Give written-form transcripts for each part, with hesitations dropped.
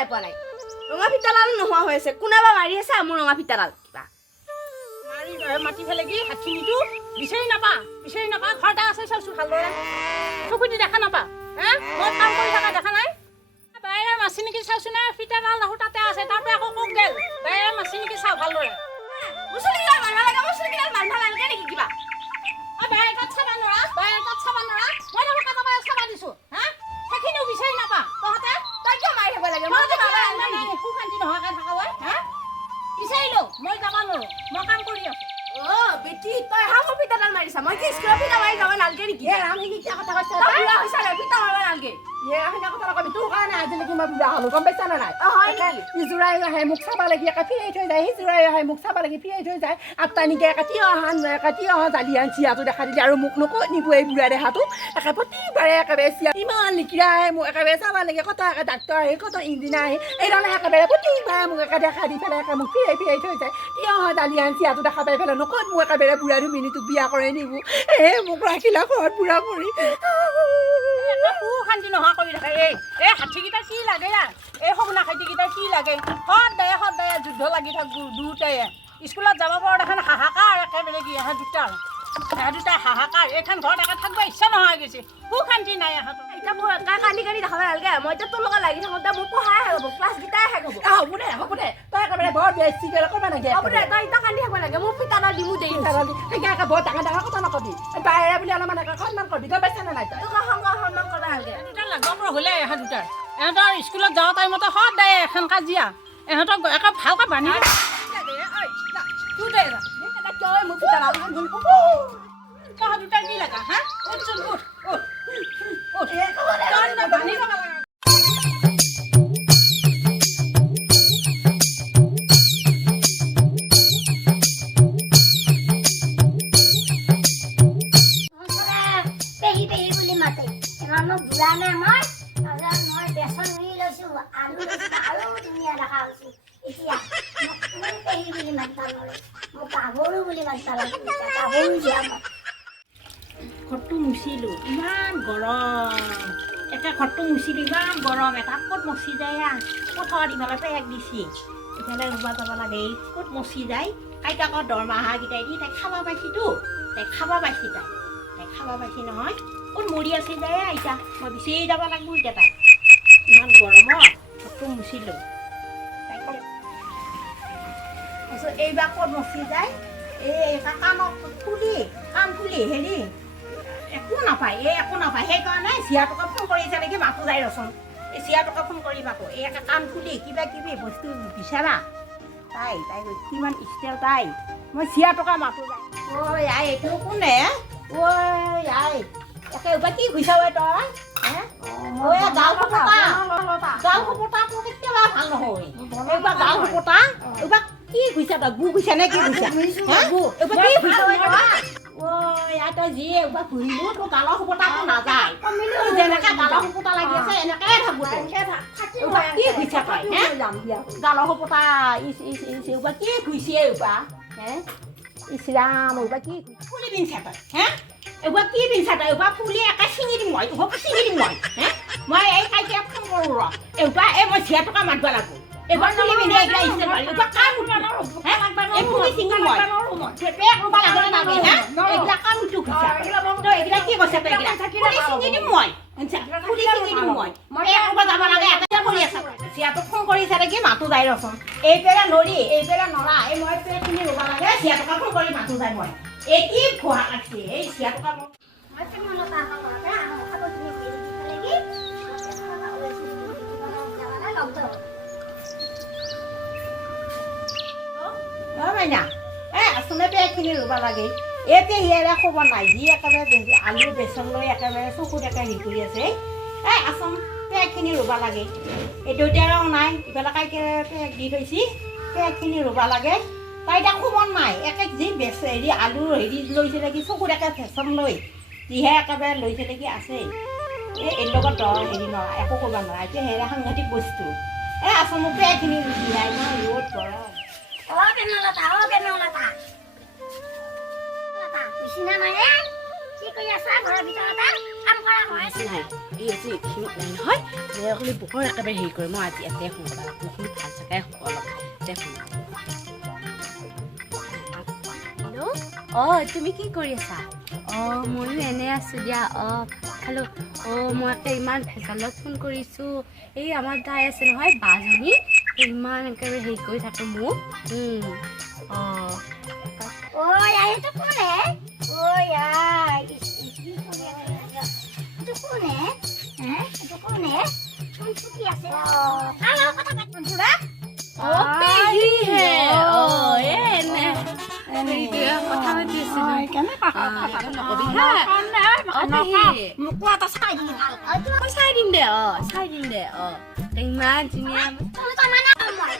ফিতাই পোৱা নাই ৰঙা ফিতাডাল নোহোৱা হৈ আছে কোনোবা মাৰি আছে মোৰ ৰঙা ফিতাডাল কিবা মাৰি মাতি ফেলে কি হাতীটো বিচাৰি নাপা ঘৰতে আছে চাওঁচোন ভালদৰে চকুটি দেখা নাপা হা মই কাম কৰি থকা দেখা নাই বাহিৰে মাছি নেকি চাওঁচোন না ফিতাডাল দেখোঁ তাতে আছে তাৰপৰা আকৌ কক গেল বাহিৰে মাছি নেকি চাওঁ ভালদৰে মুছলিকেইডাল মাৰিব লাগে মুছলিকেইডাল মাৰিব নালাগে নেকি কিবা বাহিৰ তাত চাবা নোৱাৰা মই দেখোঁ কাৰোবাৰ চাবা দিছোঁ হা সেইখিনিও বিচাৰি নাপা তহঁতে তই কিয় মাৰি থাকিব লাগে মই সুশান্তি নোহোৱাকৈ থকা হয় হা বিচাৰিলোঁ মই যাব নোৱাৰোঁ মই কাম কৰি আছোঁ বেটি তই হাফৰ ফিতাডাল মাৰিছা মই কি স্কুলৰ ফিতা মাৰি যাব নালাগে নেকি ৰাম সি কিয় কথা কৈছা তই বুঢ়া হৈছা নাই ফিতা মাৰিব নালাগে কথা নকবি তোৰ কাৰণে আজিলৈকে মই বুঢ়া হ'লো গম পাইছা নে নাই ই জোৰাই আহে মোক চাব লাগি একে ফিৰাই থৈ যায় সি জোৰাই আহে মোক চাব লাগি ফিৰাই থৈ যায় আঠটানিকে একে তিয়হ জালি আন চিয়াটো দেখা দিলে আৰু মোক নকৈ নিব এই বুঢ়া দেহাটো একে প্ৰতিবাৰে একেবাৰে চিয়া ইমান লিকিৰা আহে মোক একেবাৰে চাব লাগে কত একে ডাক্তৰ আহে কত ইঞ্জিনিয়াৰ আহে এইধৰণে একেবাৰে প্ৰতিবাৰে মোক একে দেখা দি পেলাই একে মোক ফিৰাই থৈ যায় তিয়হ জালি আন চিয়াটো দেখা পাই পেলাই নকত মোক একেবাৰে বুঢ়া দুমিনিটোক বিয়া কৰাই নিব মোক ৰাখিলা ঘৰত বুঢ়া কৰি শান্তি নোহোৱা কৰি থাকে এই হাতীকেইটা কি লাগে এই সগুনা খাইটিকেইটা কি লাগে সদায় যুদ্ধ লাগি থাকোঁ দুটাই স্কুলত যাব পৰা দেখোন হাহাকাৰ একেবাৰে কি দুটা হাহাকাৰ এইখন ঘৰত একে থাকিব ইচ্ছা নোহোৱা গৈছে সুশান্তি নাই এহাতো এতিয়া মোৰ কান্দি দেখাব নালাগে মই এতিয়া তোৰ লগত লাগি থাকোঁতে মোৰ পঢ়াই শেষ হ'ব ক্লাছকেইটাই শেষ হ'ব হ'ব দে তই একেবাৰে বৰ বেছি কৰিব নাগে হ'ব দে তই এতিয়া কান্দি থাকিব লাগে মোৰ ফিতাডাল দিমো দেৰি সেইকাৰণে বৰ ডাঙৰ কথা নকবি বাহিৰে বুলি অলপমান সন্মান কৰিবি গম পাইছা নে নাই তই সন্মান কৰিব নালাগে দুটা লাগব হ'লে এহে দুটাৰ ইহঁতৰ স্কুলত যোৱা টাইমতে সদায় এখন কাজিয়া ইহঁতক একে ভালকৈ বান্ধি মোৰ ফিতাডাল তহঁত দুটা কি লাগা হা উঠচোন উঠ বান্ধি ল'ব লাগে বুঢ়া নাই মই বেচন ৰুই লৈছোঁ আলু আৰু ধুনীয়া দেখা হৈছোঁ এতিয়া মোক পেহী বুলি মাতিব নোৱাৰে মোক গাভৰু বুলি মাতিব লাগে গাভৰু যোৱা মই ঘৰটো মুচিলোঁ ইমান গৰম একে ঘৰটো মুচিলোঁ ইমান গৰম এটা ক'ত মচি যায় ক'ত ইফালে পেক দিছে ইফালে ৰুবা যাব লাগে ক'ত মচি যায় আইতাকৰ দৰমহাকেইটাই দি তাইক খাব পাইছিতো তাই খাব পাইছি নহয় ক'ত মৰি আছে যায় আইতা মই বিচাৰি যাব লাগিব এতিয়া তাই ইমান গৰমত ঘৰটো মুচিলোঁ তাৰপিছত এইবাৰ ক'ত মচি যায় এই কাণ ফুলি হেৰি একো নাপায় সেইকাৰণে চিয়াটোকে ফোন কৰিছে নেকি মাতো যায় ৰচোন এই চিয়াটোকে ফোন কৰিম আকৌ এই একে কাণ ফুলি কিবা কিবি বস্তু বিচাৰা তাই কিমান ষ্টাইল তাই মই চিয়াটোকে মাতো যায় আই এইটো কোনে আই একে এইবাৰ কি ঘুইছা তই গাল খপতা তোৰ কেতিয়াবা ভাল নহয় এইবাৰ গাল খপতা এইবাৰ কি ঘুইছা তই গু ঘুইছা নে কি ঘুইছা এইবাৰ কি ঘুইছা তই যি এইবাৰ ঘূৰিলো তোৰ গালৰ খপতাটো নাযায় যেনেকে গালৰ খপতা লাগি আছে এনেকে থাকো এইবাৰ কি ঘুইছা তই গালৰ খপতা এইবাৰ কি ঘুইছে এইবাৰ ইছৰাম এইবাৰ কি ফুলি পিন্ধিছা তই এইবাৰ কি পিন্ধিছা তই এইবাৰ ফুলি একে ছিঙি দিম মই মই এই কাইটিয়া ফোন কৰোঁ এইবাৰ মই চিয়া টকা মাতিব লাগিব এইবাৰ ফুলি পিন্ধি এইবিলাক এইবাৰ কাম এই ফুলি ছিঙি মই পেক ৰুব লাগে নালাগে এইবিলাক কাম উঠো খুচা তই এইবিলাক কি কৈছা তই ফুলি ছিঙি দিম মই ফুলি ছিঙি দিম মই পেক ৰুব যাব লাগে এটা কৰি আছা চিয়াটোক ফোন কৰিছা নেকি মাতো যায় ৰচোন এই পেৰা নৰা এই মই পেকখিনি ৰুব লাগে চিয়া টকা ফোন কৰি মাতো যায় মই এই কি ভুৱা লাগছে এই চিয়া টকা মই মাইনা আচলতে পেকখিনি ৰুব লাগে এই পেহীয়েৰে খবৰ নাই যি একেবাৰে আলু বেচন লৈ একেবাৰে চকুত একে হেৰি কৰি আছে আচল পেকখিনি ৰুব লাগে এই দেউতাৰো নাই ইফালে কাইকে পেক দি থৈছি পেকখিনি ৰুব লাগে তাই এতিয়া খবৰ নাই একে যি বেচে হেৰি আলু হেৰি লৈছে নেকি চকুত একে বেচন লৈ যিহে একেবাৰে লৈছে নেকি আছে এই লগত হেৰি নৰা একো কৰিব নোৱাৰা এতিয়া হেৰা সাংঘাতিক বস্তু আচল মোক পেকখিনি ৰুচি ইমান ৰ'দ গৰম কি কৰি আছা ঘৰৰ ভিতৰতে কাম কৰা হয় আছে নাই এই আজি এইখিনি নাই নহয় অকলে বৰ একেবাৰে হেৰি কৰে মই আজি ইয়াতে শুওঁ বহুখিনি ভাল জেগাই শুওঁ অলপ ইয়াতে শুওঁ হেল্ল' তুমি কি কৰি আছা ময়ো এনে আছোঁ দিয়া খালোঁ মই আকৌ ইমান ভেজালত ফোন কৰিছোঁ এই আমাৰ তাই আছে নহয় বাজনী ইমান একেবাৰে হেৰি কৰি থাকে মোক ঐ এইটো কোনে ঐ আই কি কৰি এইটো কোনে এইটো কোনে কোন চুকি আছে কাৰ লগত কথা পাতিম তোৰা কথা পাতি আছিলোঁ মোকো এটা চাই দিলি ভাল চাই দিম দে ইমান ধুনীয়া তুমি তাৰমানে মই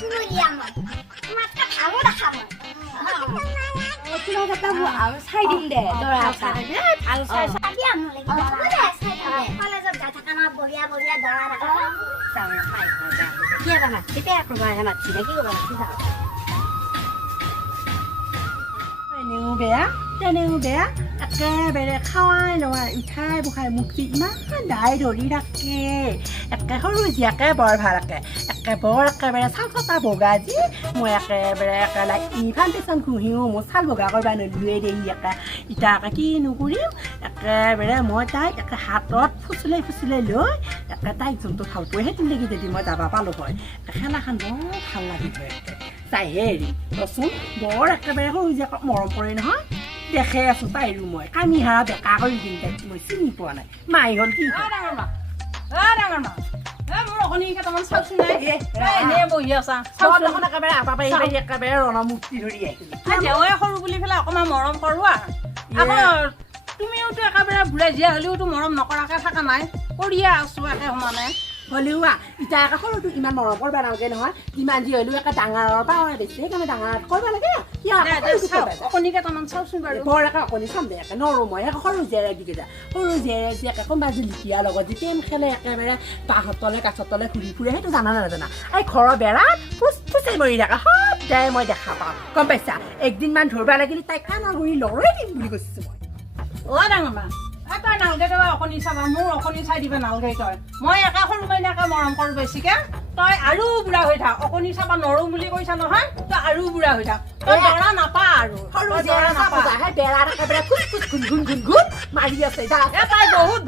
তুমি দিয়া মই তোমাতকৈ ভালো দেখা মই চাই দিম দে কলেজত যাই থকা না বঢ়িয়া বঢ়িয়া দৰা তেনেও বেয়া একেবাৰে খাৱাই লৱাই উঠাই বহাই মুক্তি ইমান দাই ধৰি থাকে একে সৰু জীয়াকে বৰ ভাল একে বৰ একেবাৰে চাল চটা বগা যি মই একেবাৰে একেবাৰে ইফান পেচন ঘঁহিও মোৰ চাল বগা কৰিব নলোৱে দেই ইটা কি নকৰিম একেবাৰে মই তাইক একে হাতত ফুচুলাই লৈ তাইক যোনটো ভাল পোৱা সেইটো লাগি যদি মই যাব পালোঁ হয় খেলাখন বৰ ভাল লাগিব তাইহে হেৰি ৰচোন বৰ একেবাৰে সৰু জীয়েকক মৰম কৰে নহয় দেখে আছোঁ তাইৰো মই কামি হাৰা বেকা কৰি দিম তাইক মই চিনি পোৱা নাই মাই হ'ল কি ডাঙৰ মা মোৰ অকণি কেইটামান চাওকচোন এনেই বহি আছা এখন একেবাৰে আপা পাৰি পাৰি একেবাৰে ৰণমূৰ্তি ধৰি আহিছিলোঁ দেওৱে সৰু বুলি পেলাই অকণমান মৰম কৰোঁ আকৌ তুমিওতো একেবাৰে বুঢ়া জীয়া হ'লেওতো মৰম নকৰাকৈ থকা নাই কৰিয়ে আছোঁ একে সমানে হ'লেও ইটা একে সৰুটো ইমান মৰম কৰিব নালাগে নহয় যিমান যি হ'লেও একে ডাঙৰৰ পৰা বেছি সেইকাৰণে ডাঙৰ কৰিব লাগে অকণি কেইটামান চাওকচোন বাৰু বৰ একে অকণি চাম দে একে নৰো মই একে সৰু জীয়েৰে দি কেইটা সৰু জীয়েৰে যি একে কোনোবা যি লিখিয়াৰ লগত যি টেম খেলে একেবাৰে বাঁহৰ তলে কাঠৰ তলে ঘূৰি ফুৰে সেইটো জানা নাজানা এই ঘৰৰ বেৰাত ফুচফুচাই মৰি থাকে সদায় মই দেখা পাওঁ গম পাইছা একদিনমান ধৰিব লাগিলে তাইক কাণৰ গুৰি লৰাই দিম বুলি কৈছোঁ মই ডাঙৰ মা তই নালগে তই অকণি চাবা মোৰ অকণি চাই দিবা নালগে তই মই একে সৰু মাইনাকে মৰম কৰোঁ বেছিকে তই আৰু বুঢ়া হৈ থাক অকণি চাবা নৰো বুলি কৈছা নহয় তই আৰু বুঢ়া হৈ থাক তই দৰা নাপা আৰু সৰু জীয়েৰে নাপা বেৰাত একেবাৰে ফুচ গুণ মাৰি আছে তাই বহুত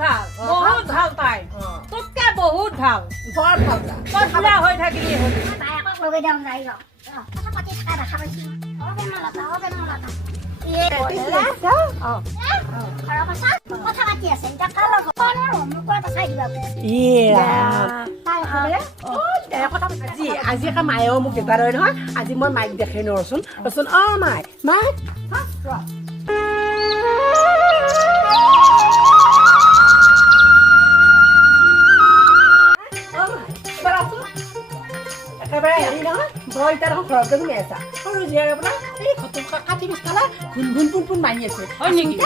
ভাল তাই তোতকে বহুত ভাল বৰ ভাল তই বুঢ়া হৈ থাকিলি হ'ল তাই আকৌ লগে যাম যাই কথা পাতি থকা দেখা পাইছোঁ কথা পাতি আছে এতিয়া কাৰ লগত মোকো এটা চাই দিবা আজি একে মায়েও মোক দেউতা ৰয় নহয় আজি মই মাইক দেখাই নৰচোন মাইক একেবাৰে হেৰি নহয় মই এতিয়া দেখোন ঘৰতে সোমাই আছা সৰু জীয়েৰে আপোনাৰ এই কাঠি পিছফালে ঘুন পোন মাৰি আছে হয় নেকি